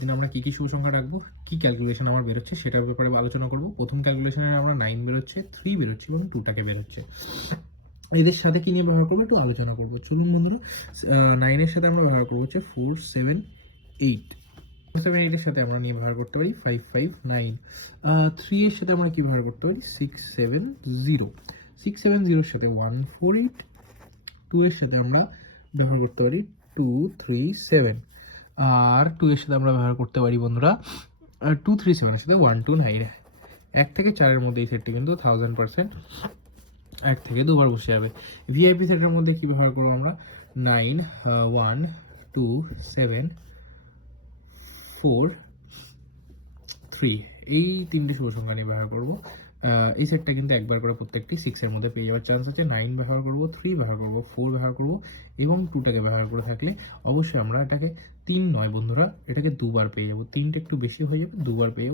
দিন আমরা কী কী শুভ সংখ্যা রাখবো, কী ক্যালকুলেশন আমার বেরোচ্ছে সেটার ব্যাপারে আলোচনা করব। প্রথম ক্যালকুলেশনে আমরা 9 বেরোচ্ছে, 3 বেরোচ্ছে এবং 2টাকে বেরোচ্ছে। এদের সাথে কী নিয়ে ব্যবহার করবো একটু আলোচনা করবো। চলুন বন্ধুরা, 9-এর সাথে আমরা ব্যবহার করবো হচ্ছে 4, 7, 8। 7, 8-এর সাথে আমরা নিয়ে ব্যবহার করতে পারি 5, 5, 9। 3-এর সাথে আমরা কী ব্যবহার করতে পারি 6, 7, 0। 6, 7, 0-এর সাথে 1, 4, 8। 2-এর সাথে আমরা ব্যবহার করতে পারি 2, 3, 7। আর 2-এর সাথে আমরা ব্যবহার করতে পারি বন্ধুরা 2, 3, 7-এর সাথে 1, 2, 9। 1 থেকে 4-এর মধ্যে এই সেটটি কিন্তু 1000% 1 থেকে দুবার বসে যাবে। ভিআইপি সেটের মধ্যে কী ব্যবহার করবো আমরা 9, 1, 2, 7, 4, 3 এই 3টি শুভ সংখ্যা নিয়ে ব্যবহার করবো। এই সেটটা কিন্তু একবার করে প্রত্যেকটি 6-এর মধ্যে পেয়ে যাওয়ার চান্স আছে। 9 ব্যবহার করবো, 3 ব্যবহার করবো, 4 ব্যবহার করবো এবং 2টাকে ব্যবহার করে থাকলে অবশ্যই আমরা এটাকে 3 নয় বন্ধুরা, এটাকে দুবার পেয়ে যাবো। 3টা একটু বেশি হয়ে যাবে, দুবার পেয়ে যাবো।